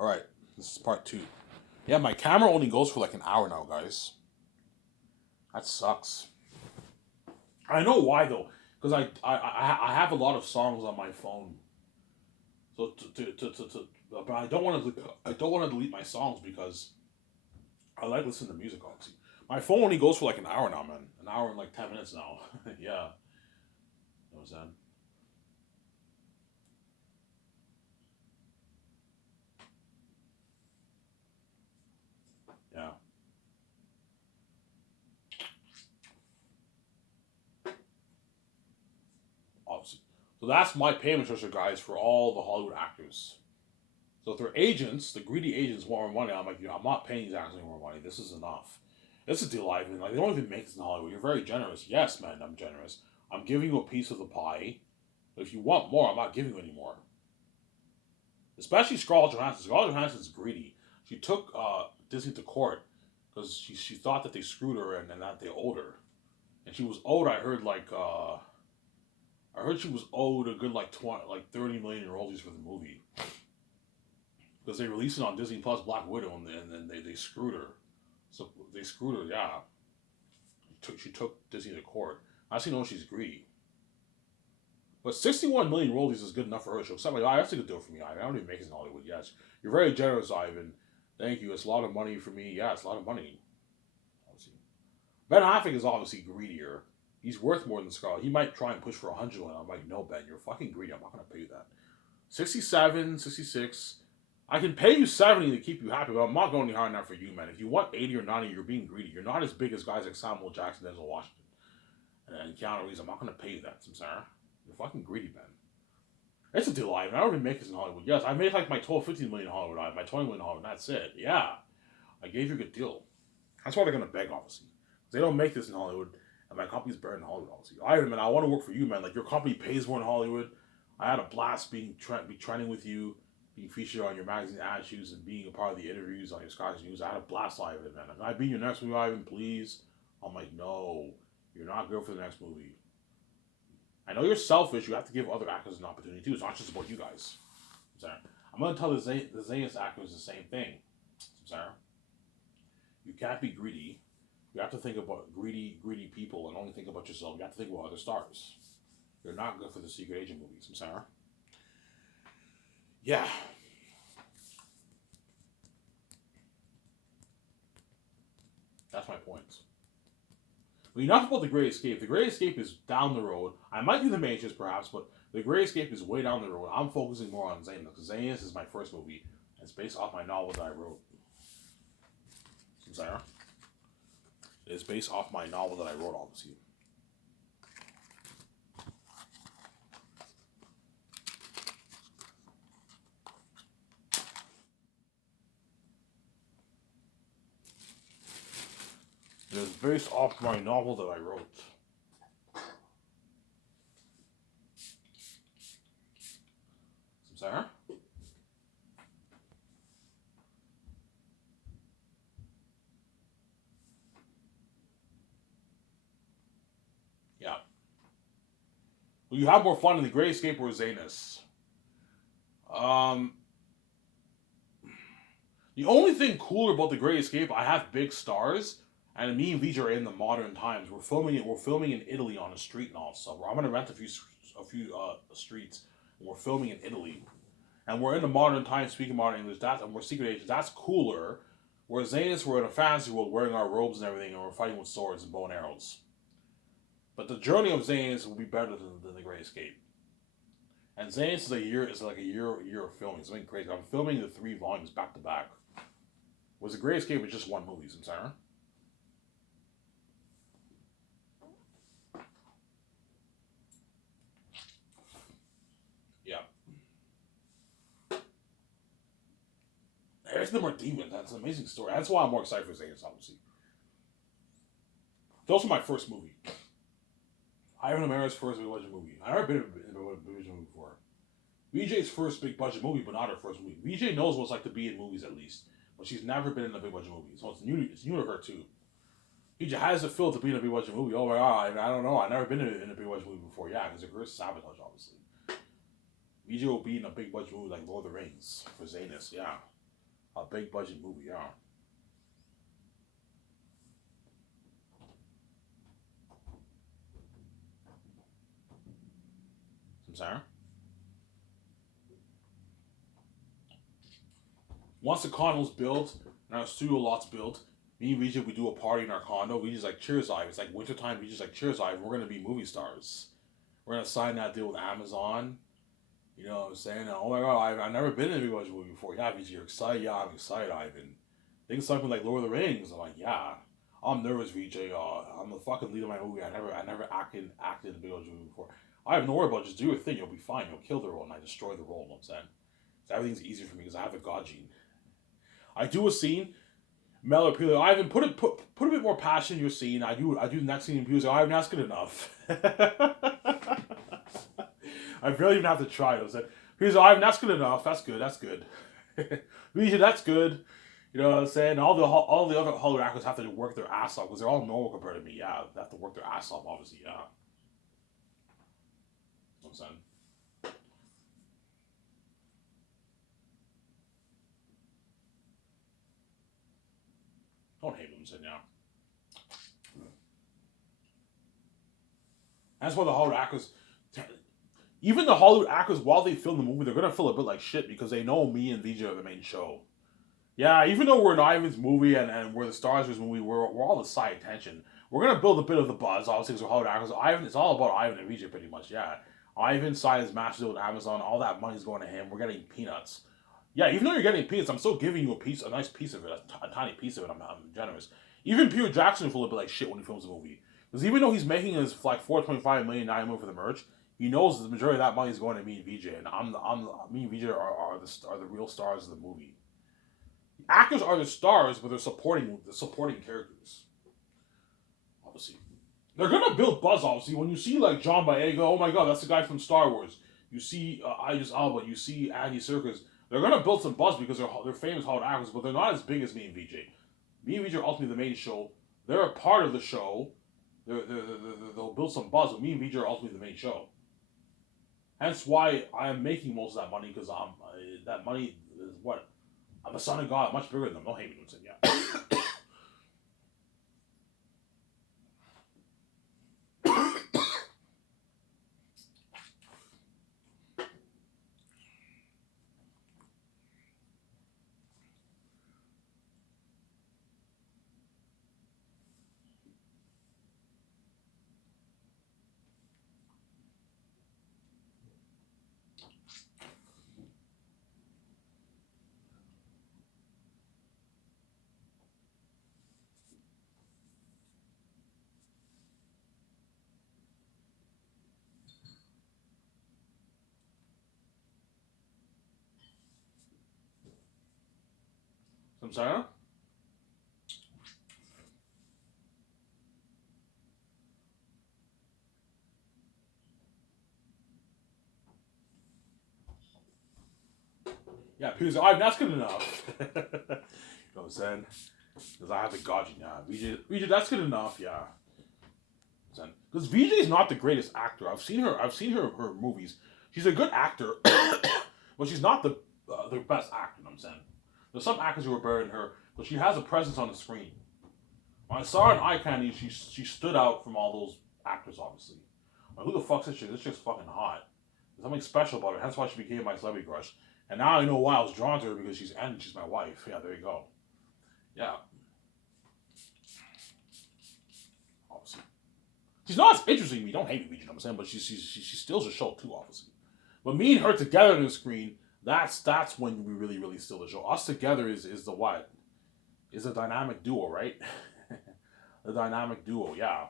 All right, this is part two. Yeah, my camera only goes for like an hour now, guys. That sucks. I know why though, because I have a lot of songs on my phone. So but I don't want to delete my songs because I like listening to music. Obviously, my phone only goes for like an hour now, man. An hour and like 10 minutes now. Yeah, you know what I'm saying? Yeah, obviously. So that's my payment structure, guys, for all the Hollywood actors. So if they're agents, the greedy agents want more money. I'm like, I'm not paying these actors any more money. This is enough. This is a deal I even like. They don't even make this in Hollywood. You're very generous. Yes, man, I'm generous. I'm giving you a piece of the pie. But if you want more, I'm not giving you any more. Especially Scarlett Johansson. Scarlett Johansson's greedy. She took Disney to court because she thought that they screwed her and that they owed her. And she was owed. I heard she was owed a good like 30 million in royalties for the movie because they released it on Disney Plus Black Widow and then they screwed her. So they screwed her. Yeah, she took Disney to court. I actually know she's greedy. But 61 million royalties is good enough for her. So something like, that's a good deal for me, Ivan. I don't even make it in Hollywood. Yes, you're very generous, Ivan. Thank you. It's a lot of money for me. Yeah, it's a lot of money. Obviously. Ben Affleck is obviously greedier. He's worth more than Scarlett. He might try and push for 100 million. I'm like, no, Ben, you're fucking greedy. I'm not gonna pay you that. 67, 66. I can pay you 70 to keep you happy, but I'm not going any higher than that for you, man. If you want 80 or 90, you're being greedy. You're not as big as guys like Samuel Jackson, Denzel Washington, and Keanu Reeves. I'm not gonna pay you that, Samsara. You're fucking greedy, man. It's a deal, Ivan. I don't even make this in Hollywood. Yes, I made like my 12, 15 million in Hollywood, Ivan. My 20 million in Hollywood. That's it. Yeah. I gave you a good deal. That's why they're gonna beg, obviously. They don't make this in Hollywood, and my company's better in Hollywood, obviously. Ivan, man, I want to work for you, man. Like your company pays more in Hollywood. I had a blast be trending with you, being featured on your magazine ad shoots, and being a part of the interviews on your Scottish News. I had a blast live with it, man. Can I be in your next movie, Ivan, please? I'm like, no, you're not good for the next movie. I know you're selfish. You have to give other actors an opportunity too. It's not just about you guys. Sarah. I'm gonna tell the Zayas actors the same thing. Sarah, you can't be greedy. You have to think about greedy people and only think about yourself. You have to think about other stars. You're not good for the secret agent movies, Sarah. Yeah, that's my point. But enough about the Great Escape. The Great Escape is down the road. I might do the Matrix perhaps, but the Great Escape is way down the road. I'm focusing more on Zaynus because Zaynus is my first movie. And it's based off my novel that I wrote. Sarah. It's based off my novel that I wrote, obviously. It is based off my novel that I wrote. Sarah? Yeah. Well, you have more fun in the Great Escape or Zanus. Um, the only thing cooler about the Great Escape, I have big stars, and me and VJ are in the modern times. We're filming it. We're filming in Italy on a street and all stuff. I'm gonna rent a few streets. And we're filming in Italy, and we're in the modern times, speaking modern English. And we're secret agents. That's cooler. Whereas Zanus, we're in a fantasy world, wearing our robes and everything, and we're fighting with swords and bow and arrows. But the journey of Zanus will be better than the Great Escape. And Zanus is a year is like a year of filming. Something crazy. I'm filming the 3 volumes back to back. Was the Great Escape was just one movie, Sarah? Yeah. There's no more demons. That's an amazing story. That's why I'm more excited for Zanus, obviously. It's also my first movie. Ivan Amara's first big budget movie. I've never been in a big budget movie before. VJ's first big budget movie, but not her first movie. VJ knows what it's like to be in movies at least, but she's never been in a big budget movie, so it's new. It's new to her too. VJ, how does it feel to be in a big budget movie? Oh my god, I don't know. I've never been in a big budget movie before. Yeah, because her career's sabotage, obviously. VJ will be in a big budget movie like Lord of the Rings for Zanus. Yeah. a big budget movie. Yeah. I'm sorry. Once the condo's built and our studio lot's built, me and Vijay, we do a party in our condo. We just like Cheers Eye. It's like wintertime. We just like Cheers Eye. We're gonna be movie stars. We're gonna sign that deal with Amazon. You know what I'm saying? And, oh my god, I've never been in a big budget movie before. Yeah, Vijay, you're excited. Yeah, I'm excited, Ivan. Think something like Lord of the Rings. I'm like, yeah. I'm nervous, Vijay. I'm the fucking lead of my movie. I never acted in a big budget movie before. I have no worry about it. Just do your thing. You'll be fine. You'll kill the role, and I destroy the role. You know what I'm saying? So everything's easier for me because I have a god gene. I do a scene. Mel or Peter, Ivan, put a bit more passion in your scene. I do the next scene and Peter's like, Ivan, that's good enough. I barely even have to try it. I was like, Peter's like, Ivan, that's good enough. That's good. Vijay, that's good. You know what I'm saying? All the other Hollywood actors have to work their ass off because they're all normal compared to me. Yeah, they have to work their ass off, obviously. Yeah. You know what I'm saying? Don't hate them, saying yeah. That's why the Hollywood actors, even the Hollywood actors, while they film the movie, they're gonna feel a bit like shit because they know me and Vijay are the main show. Yeah, even though we're in Ivan's movie and we're the stars of his movie, we're all the side attention. We're gonna build a bit of the buzz, obviously, because we're Hollywood actors. Ivan, it's all about Ivan and Vijay, pretty much. Yeah, Ivan signed his master deal with Amazon. All that money's going to him. We're getting peanuts. Yeah, even though you're getting peanuts, I'm still giving you a nice piece of it, a tiny piece of it. I'm generous. Even Peter Jackson will feel a bit like shit when he films a movie, because even though he's making his like 4.5 million for the merch, he knows the majority of that money is going to me and Vijay, and me and Vijay are the real stars of the movie. Actors are the stars, but they're supporting characters. Obviously, they're gonna build buzz. Obviously, when you see like John Boyega, oh my god, that's the guy from Star Wars. You see Idris Elba, you see Andy Serkis. They're gonna build some buzz because they're famous Hollywood actors, but they're not as big as me and VJ. Me and VJ are ultimately the main show. They're a part of the show. They'll build some buzz, but me and VJ are ultimately the main show. Hence why I am making most of that money because that money is what I'm a son of God, much bigger than them. Don't hate me, I'm saying yeah. I'm sorry. Yeah, because that's good enough. You know what I'm saying? Because I have the Gaji now. VJ, that's good enough. Yeah. Because VJ is not the greatest actor. I've seen her movies. She's a good actor, but she's not the best actor. You know what I'm saying? There's some actors who are better than her, but she has a presence on the screen. When I saw her in Eye Candy, she stood out from all those actors. Obviously, like, who the fuck's this chick? This chick's fucking hot. There's something special about her. Hence why she became my celebrity crush. And now I know why I was drawn to her because she's my wife. Yeah, there you go. Yeah, obviously. She's not as interesting to me. Don't hate me, you know what I'm saying? But she steals the show too, obviously. But me and her together on the screen, that's when we really steal the show. Us together is the what? Is a dynamic duo, right? The dynamic duo, yeah.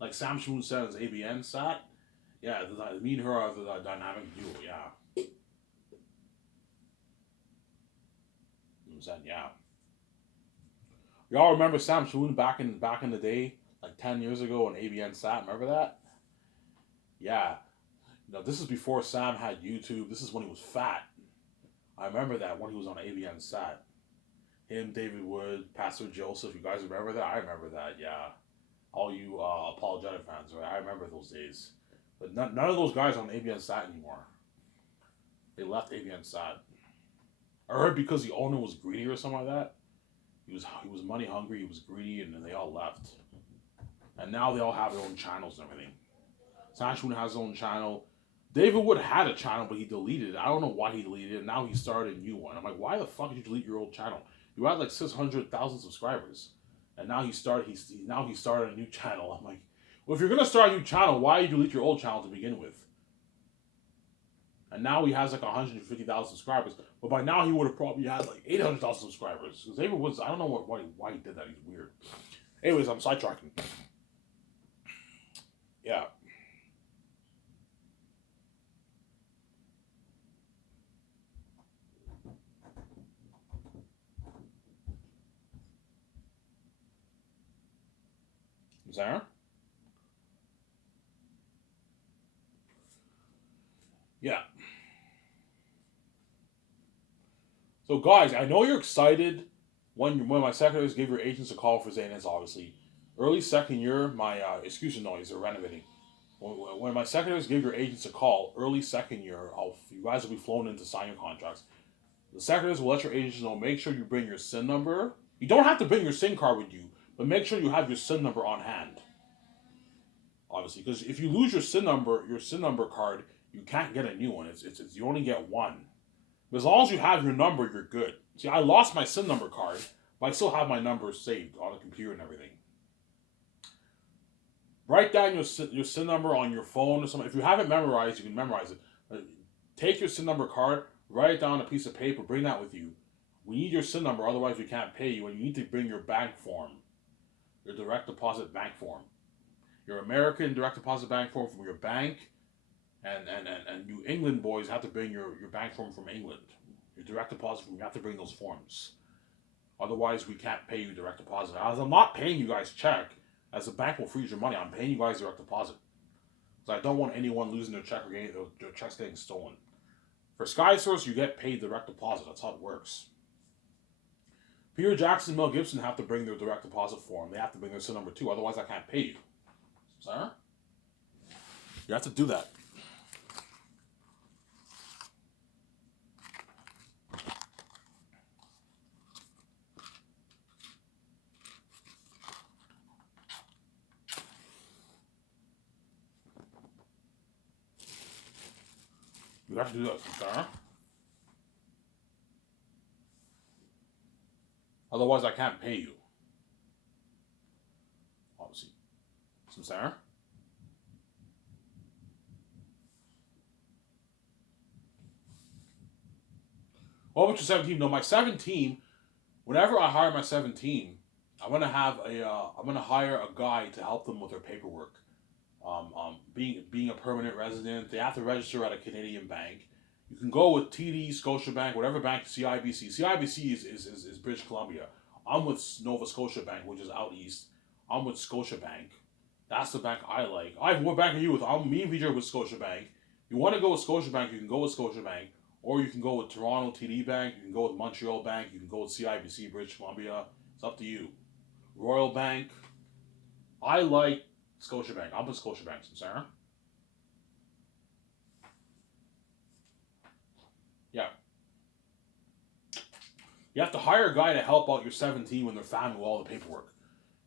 Like Sam Shmoon said as ABN sat. Yeah, me and her are the dynamic duo, yeah. You know what I'm saying? Yeah. Y'all remember Sam Shmoon back in the day, like 10 years ago on ABN sat? Remember that? Yeah. This is before Sam had YouTube. This is when he was fat. I remember that when he was on ABN sat. Him, David Wood, Pastor Joseph. You guys remember that? I remember that. Yeah. All you apologetic fans, right? I remember those days. But none of those guys are on ABN sat anymore. They left ABN sat. I heard because the owner was greedy or something like that. He was money hungry. He was greedy, and then they all left. And now they all have their own channels and everything. Sash Moon has his own channel. David Wood had a channel, but he deleted it. I don't know why he deleted it. Now he started a new one. I'm like, why the fuck did you delete your old channel? You had like 600,000 subscribers, and now he started. He started a new channel. I'm like, well, if you're gonna start a new channel, why did you delete your old channel to begin with? And now he has like 150,000 subscribers. But by now he would have probably had like 800,000 subscribers. Because David Woods, I don't know why he did that. He's weird. Anyways, I'm sidetracking. Yeah. Sarah? Yeah. So guys, I know you're excited when my secretaries gave your agents a call for Zaynets, obviously. Early second year, my excuse the noise, they're renovating. When my secretaries give your agents a call, early second year, you guys will be flown in to sign your contracts. The secretaries will let your agents know, make sure you bring your SIN number. You don't have to bring your SIN card with you, but make sure you have your SIN number on hand. Obviously, because if you lose your SIN number card, you can't get a new one. It's you only get one. But as long as you have your number, you're good. See, I lost my SIN number card, but I still have my number saved on the computer and everything. Write down your SIN number on your phone or something. If you have it memorized, you can memorize it. Take your SIN number card, write it down on a piece of paper, bring that with you. We need your SIN number, otherwise we can't pay you, and you need to bring your bank form, your direct deposit bank form. Your American direct deposit bank form from your bank, and you England boys have to bring your bank form from England. Your direct deposit form, you have to bring those forms. Otherwise, we can't pay you direct deposit. As I'm not paying you guys check, as the bank will freeze your money, I'm paying you guys direct deposit. Because I don't want anyone losing their check or their checks getting stolen. For SkySource, you get paid direct deposit. That's how it works. Peter Jackson and Mel Gibson have to bring their direct deposit form. They have to bring their SIN number too. Otherwise, I can't pay you. Sir? You have to do that. You have to do that, sir. Otherwise, I can't pay you. Obviously. Sarah? What about your 17? No, my 17. Whenever I hire my 17, I'm gonna hire a guy to help them with their paperwork. Being a permanent resident, they have to register at a Canadian bank. You can go with TD, Scotiabank, whatever bank, CIBC. CIBC is British Columbia. I'm with Nova Scotia Bank, which is out east. I'm with Scotiabank. That's the bank I like. What bank are you with? Me and VJ are with Scotiabank. You want to go with Scotiabank, you can go with Scotiabank. Or you can go with Toronto TD Bank. You can go with Montreal Bank. You can go with CIBC, British Columbia. It's up to you. Royal Bank. I like Scotiabank. I'm with Scotiabank. Sarah? Yeah. You have to hire a guy to help out your 17 when they're family with all the paperwork.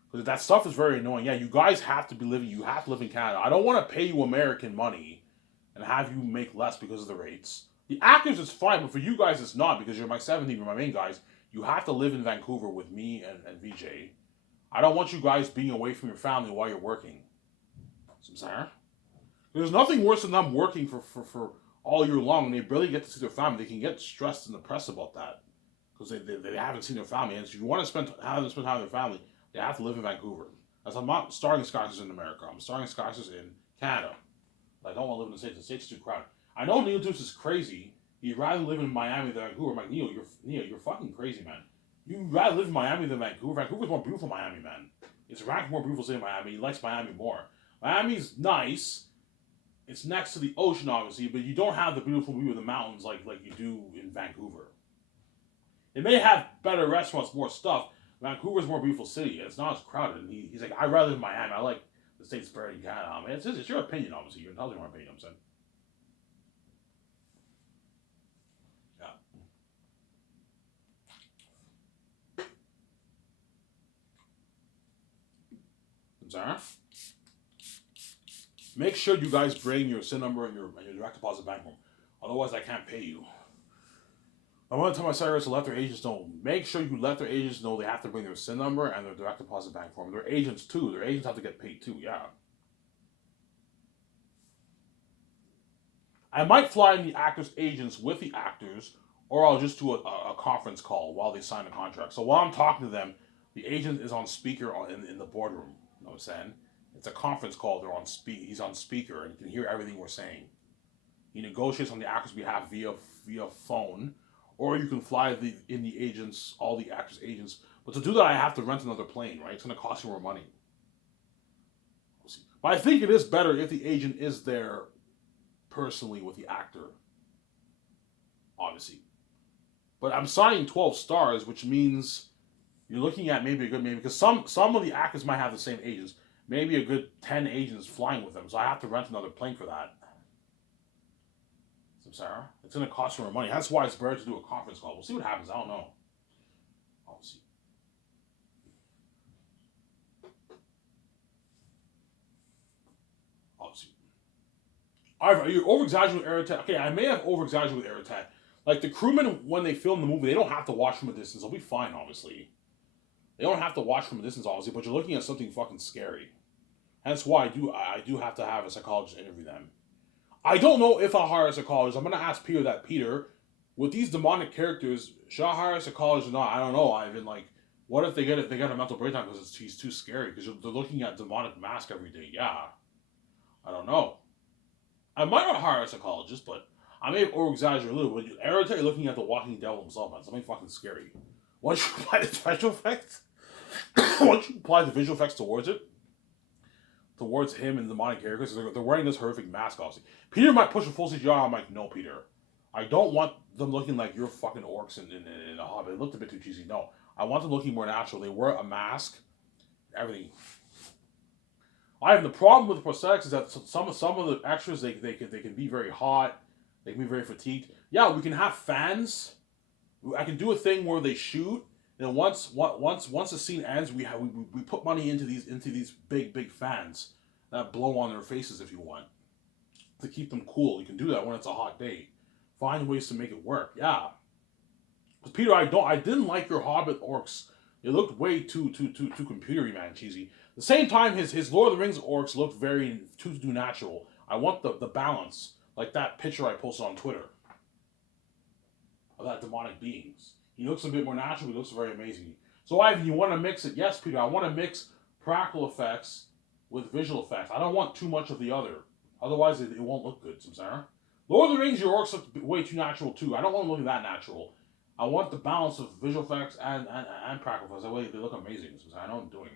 Because that stuff is very annoying. Yeah, you guys have to live in Canada. I don't want to pay you American money and have you make less because of the rates. The actors is fine, but for you guys it's not because you're my 17, you're my main guys. You have to live in Vancouver with me and VJ. I don't want you guys being away from your family while you're working. Sarah? There's nothing worse than them working for all year long and they barely get to see their family. They can get stressed and depressed about that because they haven't seen their family. And so if you want to spend time with their family, they have to live in Vancouver. As I'm not starting SkySource in America. I'm starting SkySource in Canada. I don't want to live in the States. The States is too crowded. I know Neil Deuce is crazy. He'd rather live in Miami than Vancouver. I'm like, Neil, you're fucking crazy, man. You'd rather live in Miami than Vancouver. Vancouver's more beautiful than Miami, man. It's ranked more beautiful city than Miami. He likes Miami more. Miami's nice. It's next to the ocean, obviously, but you don't have the beautiful view of the mountains like you do in Vancouver. It may have better restaurants, more stuff. Vancouver's a more beautiful city. It's not as crowded. And he's like, I'd rather live in Miami. I like the States better than Canada. I mean, it's your opinion, obviously. You're entitled to your opinion, I'm saying. Yeah. Sarah? Make sure you guys bring your SIN number and your direct deposit bank home. Otherwise, I can't pay you. I want to tell my sellers to let their agents know. Make sure you let their agents know they have to bring their SIN number and their direct deposit bank form. Their agents too. Their agents have to get paid too. Yeah. I might fly in the actors' agents with the actors, or I'll just do a conference call while they sign the contract. So while I'm talking to them, the agent is on speaker in the boardroom. You know what I'm saying? It's a conference call. They're on He's on speaker, and you can hear everything we're saying. He negotiates on the actors' behalf via phone, or you can fly all the actors' agents. But to do that, I have to rent another plane, right? It's going to cost you more money. But I think it is better if the agent is there personally with the actor, obviously. But I'm signing 12 stars, which means you're looking at maybe a good because some of the actors might have the same agents. Maybe a good 10 agents flying with them, so I have to rent another plane for that. So Sarah, it's going to cost more money. That's why it's better to do a conference call. We'll see what happens. I don't know. I'll see. You're over-exaggerating with Aratat. Okay, I may have over-exaggerated with Aratat. Like, the crewmen, when they film the movie, they don't have to watch from a distance. They'll be fine, obviously. They don't have to watch from a distance, obviously, but you're looking at something fucking scary. Hence why I do have to have a psychologist interview them. I don't know if I'll hire a psychologist. I'm going to ask Peter that. Peter, with these demonic characters, should I hire a psychologist or not? I don't know, Ivan. Like, what if they get a mental breakdown because he's too scary? Because they're looking at demonic mask every day. Yeah. I don't know. I might not hire a psychologist, but I may over-exaggerate a little bit. Every time you're looking at the walking devil himself, man, something fucking scary. Once you apply the visual effects, once you apply the visual effects towards him and the demonic characters, they're wearing this horrific mask, obviously. Peter might push a full CGI. I'm like, no, Peter. I don't want them looking like you're fucking orcs in a Hobbit. It looked a bit too cheesy. No. I want them looking more natural. They wear a mask, everything. I have the problem with the prosthetics is that some of the extras they can be very hot, they can be very fatigued. Yeah, we can have fans. I can do a thing where they shoot, and once the scene ends, we put money into these big fans that blow on their faces if you want to keep them cool. You can do that when it's a hot day. Find ways to make it work. Yeah. Because Peter, I didn't like your Hobbit orcs. It looked way too computery, man, cheesy. At the same time, his Lord of the Rings orcs looked very too natural. I want the balance, like that picture I posted on Twitter of that demonic beings. He looks a bit more natural. He looks very amazing. So Ivan, you want to mix it? Yes, Peter. I want to mix practical effects with visual effects. I don't want too much of the other. Otherwise, it won't look good. Samsara. Lord of the Rings, your orcs look way too natural too. I don't want them looking that natural. I want the balance of visual effects and practical effects. That way they look amazing. I know what I'm doing.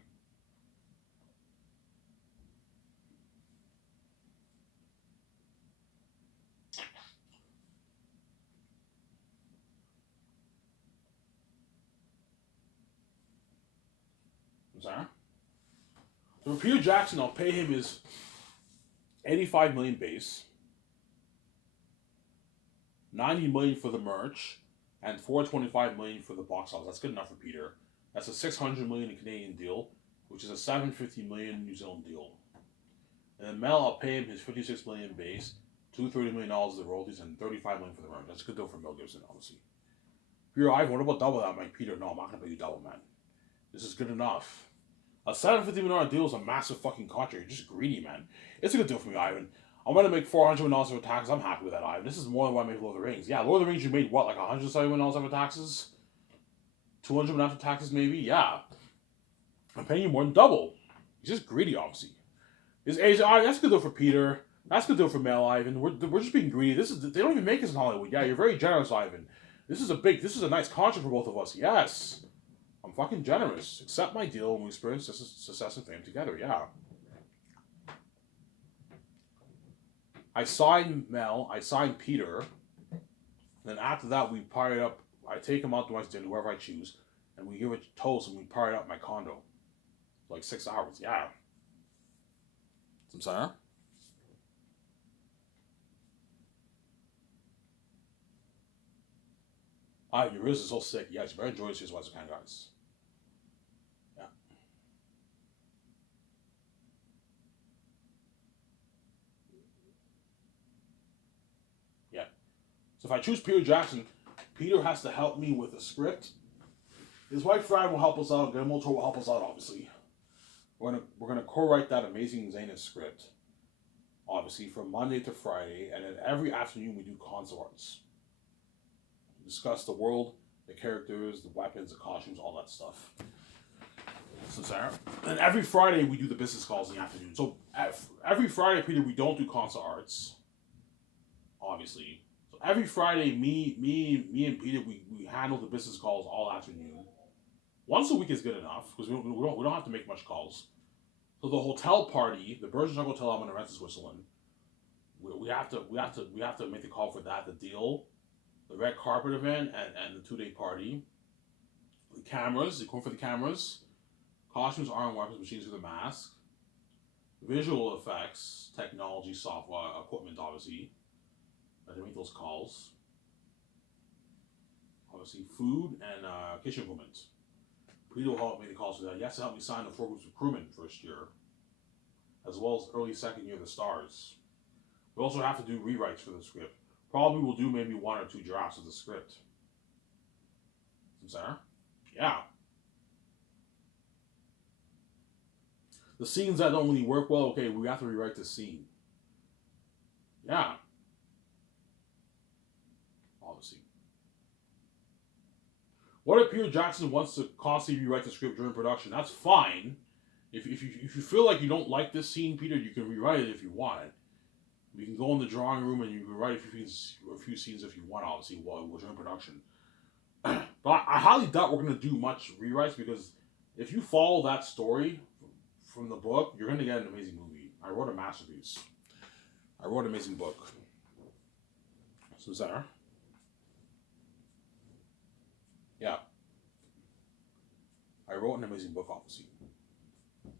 Sorry? So for Peter Jackson, I'll pay him his $85 million base, $90 million for the merch, and $425 million for the box office. That's good enough for Peter. That's a $600 million Canadian deal, which is a $750 million New Zealand deal. And then Mel, I'll pay him his $56 million base, $230 million of the royalties, and $35 million for the merch. That's a good deal for Mel Gibson, obviously. Peter, Ivan, what about double that? I'm like, Peter, no, I'm not gonna pay you double, man. This is good enough. A $750 million deal is a massive fucking contract. You're just greedy, man. It's a good deal for me, Ivan. I'm going to make $400 million for taxes. I'm happy with that, Ivan. This is more than what I made Lord of the Rings. Yeah, Lord of the Rings, you made what, like $170 million after taxes? $200 million after taxes, maybe? Yeah. I'm paying you more than double. He's just greedy, obviously. His age, that's a good deal for Peter. That's a good deal for Mel, Ivan. We're just being greedy. They don't even make us in Hollywood. Yeah, you're very generous, Ivan. This is a nice contract for both of us. Yes. I'm fucking generous. Accept my deal and we experience success and fame together. Yeah. I signed Mel. I signed Peter. Then after that, we party up. I take him out to my dinner, whoever I choose, and we give a toast and we party up at my condo. Like 6 hours. Yeah. Samsara? Your wrist is so sick. Yes, you better enjoy this. Here's why it's kind, guys. So if I choose Peter Jackson, Peter has to help me with the script. His wife Fran will help us out. Guillermo will help us out, obviously. We're gonna co-write that amazing Zanus script, obviously from Monday to Friday, and then every afternoon we do consorts. Discuss the world, the characters, the weapons, the costumes, all that stuff. So Sarah, and every Friday we do the business calls in the afternoon. So every Friday, Peter, we don't do concert arts, obviously. So every Friday, me and Peter, we handle the business calls all afternoon. Once a week is good enough because we don't have to make much calls. So the hotel party, the Bergen Hotel I'm going to rent in Switzerland, we have to make the call for that, the deal, the red carpet event, and the 2-day party. The cameras, the equipment for the cameras, costumes, arm, weapons, machines for the mask, visual effects, technology, software, equipment, obviously, to make those calls. Obviously, food and kitchen equipment. Peter will help me the calls for that. He has to help me sign the 4 groups of crewmen first year, as well as early second year of the stars. We also have to do rewrites for the script. Probably we'll do maybe 1 or 2 drafts of the script. Sarah? Yeah. The scenes that don't really work well, okay, we have to rewrite the scene. Yeah. Obviously. What if Peter Jackson wants to constantly rewrite the script during production? That's fine. If you feel like you don't like this scene, Peter, you can rewrite it if you want. We can go in the drawing room and you can write a few scenes if you want, obviously, while we're during production. But I highly doubt we're going to do much rewrites because if you follow that story from the book, you're going to get an amazing movie. I wrote a masterpiece. I wrote an amazing book. So, Sarah? Yeah. I wrote an amazing book, obviously. You're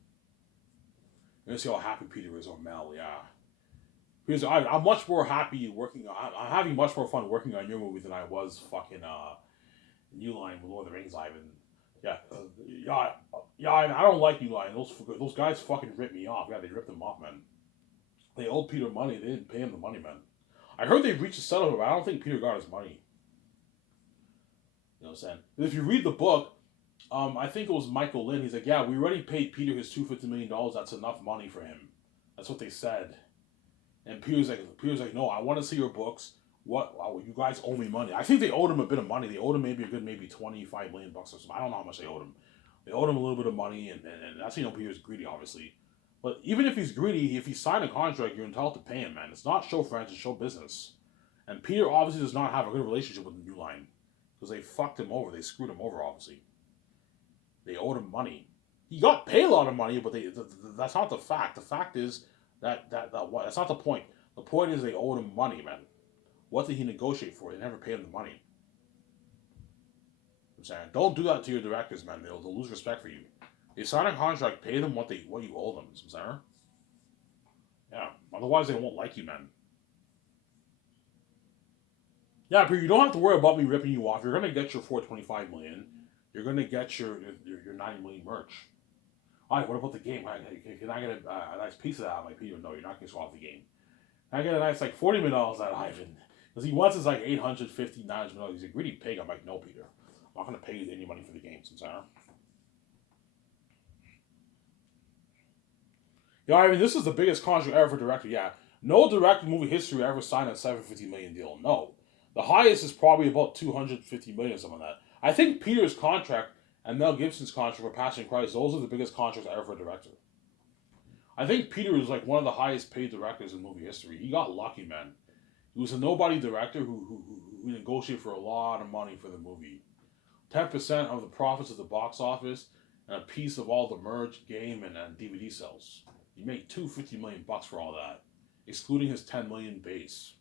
going to see how happy Peter is, or Mel, yeah. Because I'm much more happy working. I'm having much more fun working on your movie than I was fucking New Line with Lord of the Rings, Ivan. Yeah. I don't like New Line. Those guys fucking ripped me off. Yeah, they ripped him off, man. They owed Peter money. They didn't pay him the money, man. I heard they reached a settlement, but I don't think Peter got his money. You know what I'm saying? If you read the book, I think it was Michael Lynn. He's like, yeah, we already paid Peter his $250 million. That's enough money for him. That's what they said. And Peter's like, no, I want to see your books. You guys owe me money. I think they owed him a bit of money. They owed him maybe $25 million or something. I don't know how much they owed him. They owed him a little bit of money, and that's Peter's greedy, obviously. But even if he's greedy, if he signed a contract, you're entitled to pay him, man. It's not show friends, it's show business. And Peter obviously does not have a good relationship with the New Line because they fucked him over. They screwed him over, obviously. They owed him money. He got paid a lot of money, but that's not the fact. The fact is that's not the point. The point is they owed him money, man. What did he negotiate for? They never paid him the money. I'm saying, don't do that to your directors, man. They'll lose respect for you. They sign a contract, pay them what you owe them. I'm saying, yeah. Otherwise, they won't like you, man. Yeah, but you don't have to worry about me ripping you off. You're gonna get your $425 million. You're gonna get your $90 million merch. All right, what about the game? Can I get a nice piece of that? I'm like, Peter, no, you're not going to swap the game. Can I get a nice $40 million out of Ivan? Because he wants his $850, $900 million. He's a greedy pig. I'm like, no, Peter. I'm not going to pay you any money for the game, Sarah. Yeah, Ivan, this is the biggest contract ever for director. Yeah, no director in movie history ever signed a $750 million deal. No. The highest is probably about $250 million or something like that. I think Peter's contract and Mel Gibson's contract for Passion Christ, those are the biggest contracts ever for a director. I think Peter is like one of the highest paid directors in movie history. He got lucky, man. He was a nobody director who negotiated for a lot of money for the movie. 10% of the profits of the box office and a piece of all the merch, game, and DVD sales. He made $250 million for all that, excluding his $10 million base.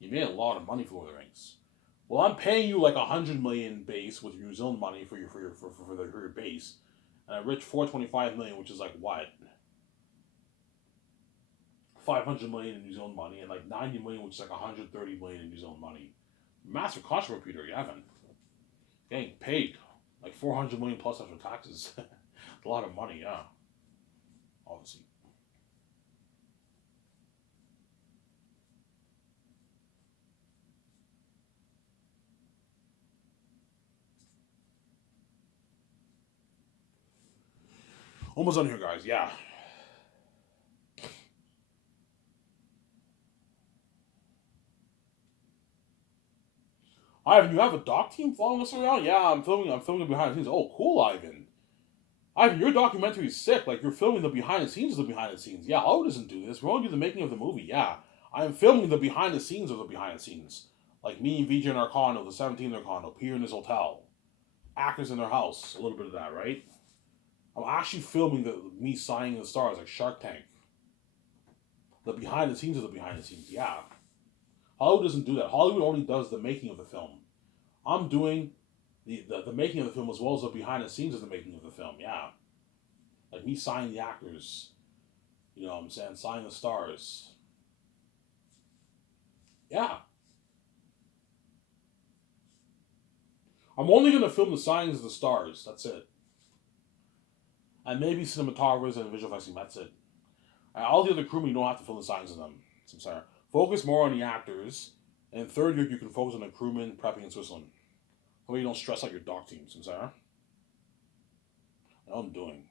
He made a lot of money for Lord of the Rings. Well, I'm paying you like $100 million base with New Zealand money for your base, and a rich $425 million, which is like what? $500 million in New Zealand money, and like $90 million, which is like $130 million in New Zealand money. Massive contract for Peter, you haven't. Getting paid like $400 million plus after taxes. A lot of money, yeah. Obviously. Almost done here, guys. Yeah. Ivan, you have a doc team following us around? Yeah, I'm filming. I'm filming behind the scenes. Oh, cool, Ivan. Ivan, your documentary is sick. Like, you're filming the behind the scenes of the behind the scenes. Yeah, Hollywood doesn't do this. We only do the making of the movie. Yeah, I am filming the behind the scenes of the behind the scenes. Like me and VJ in our condo, the 17 in their condo, Peter in his hotel, actors in their house. A little bit of that, right? I'm actually filming me signing the stars like Shark Tank. The behind the scenes of the behind the scenes. Yeah, Hollywood doesn't do that. Hollywood only does the making of the film. I'm doing the making of the film as well as the behind the scenes of the making of the film. Yeah, like me signing the actors. You know what I'm saying? Signing the stars. Yeah. I'm only going to film the signings of the stars. That's it. And maybe cinematographers and visual effects team. That's it. And all the other crewmen, you don't have to film the signings of them. I'm sorry. Focus more on the actors. And third year, you can focus on the crewmen prepping in Switzerland. That way you don't stress out your doc teams. I'm sorry. That's what I'm doing.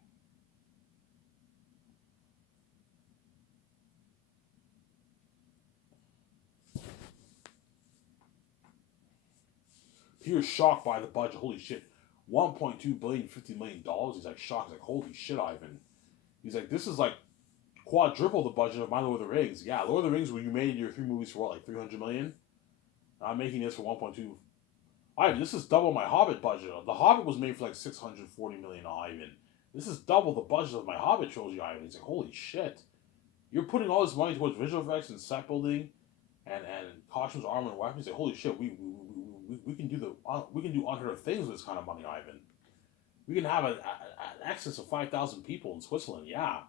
Peter's shocked by the budget. Holy shit. 1.2 billion, $50 million. He's like shocked. He's like, holy shit, Ivan. He's like, this is like quadruple the budget of my Lord of the Rings. Yeah, Lord of the Rings, when you made your 3 movies for what, like 300 million? I'm making this for 1.2. Ivan, this is double my Hobbit budget. The Hobbit was made for like 640 million, Ivan. This is double the budget of my Hobbit trilogy, Ivan. He's like, holy shit. You're putting all this money towards visual effects and set building and costumes, armor, and weapons. Like, holy shit, we can do we can do unheard of things with this kind of money, Ivan. We can have an excess of 5,000 people in Switzerland. Yeah,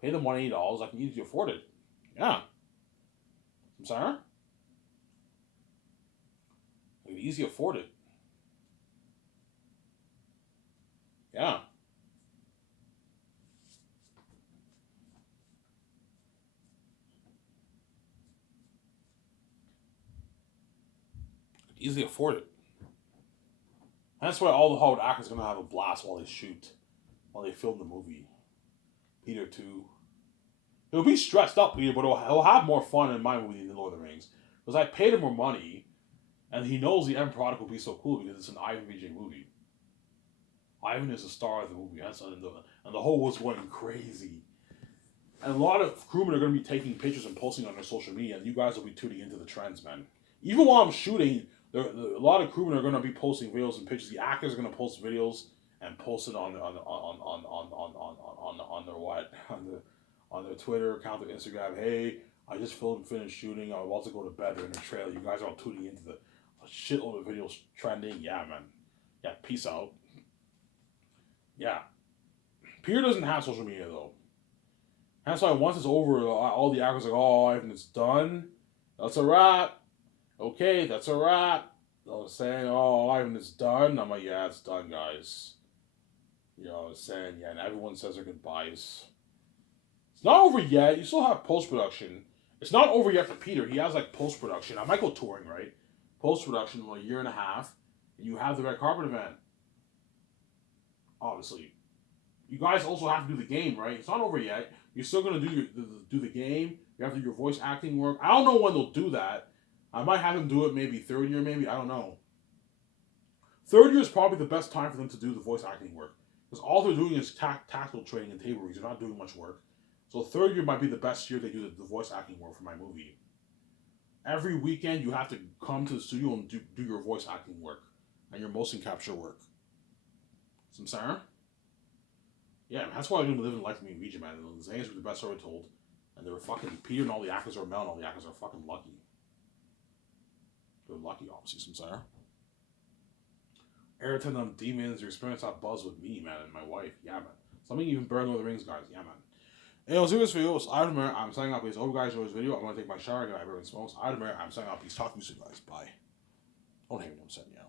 pay them $180. I can easily afford it. Yeah, I'm sorry. I can easily afford it. Yeah, I can easily afford it. And that's why all the Hollywood actors are gonna have a blast while they shoot, while they film the movie. Peter too. He'll be stressed up, Peter, but he'll have more fun in my movie than Lord of the Rings because I paid him more money, and he knows the end product will be so cool because it's an Ivan VJ movie. Ivan is the star of the movie, and the whole world's going crazy. And a lot of crewmen are going to be taking pictures and posting on their social media, and you guys will be tuning into the trends, man. Even while I'm shooting, a lot of crewmen are going to be posting videos and pictures. The actors are going to post videos and post it on their what on their Twitter account, their Instagram. Hey, I just finished shooting. I'm about to go to bed. They're in the trailer. You guys are all tuning into the shitload of videos trending. Yeah, man. Yeah, peace out. Yeah. Peter doesn't have social media though. That's why once it's over, all the actors are like, oh, Ivan, it's done. That's a wrap. Okay, that's a wrap. They're saying, oh, Ivan, it's done. I'm like, yeah, it's done, guys. You know, saying, yeah, and everyone says their goodbyes. It's not over yet. You still have post production. It's not over yet for Peter. He has like post production. I might go touring, right? Post production in like a year and a half, and you have the red carpet event. Obviously, you guys also have to do the game, right? It's not over yet. You're still gonna do the game. You have to do your voice acting work. I don't know when they'll do that. I might have them do it maybe third year, maybe I don't know. Third year is probably the best time for them to do the voice acting work because all they're doing is tactical training and table reads. They're not doing much work. So third year might be the best year they do the voice acting work for my movie. Every weekend you have to come to the studio and do your voice acting work and your motion capture work. Some Sarah? Yeah, that's why I'm gonna live in life with me and Ouija, man. The Zangies were the best story told. And they were fucking Peter and all the actors are Mel and all the actors are fucking lucky. They're lucky, obviously, some Sarah. Airton on Demons, your experience at Buzz with me, man, and my wife. Yeah, man. Something even better than the Rings, guys. Yeah, man. Hey, I'll see this video. It's Adamir. I'm signing out, please. Hope you guys enjoyed this video. I'm gonna take my shower. I got everyone smokes. Adamir. I'm signing out. Peace. Talk to you soon, guys. Bye. Don't hate me. I'm saying, yeah.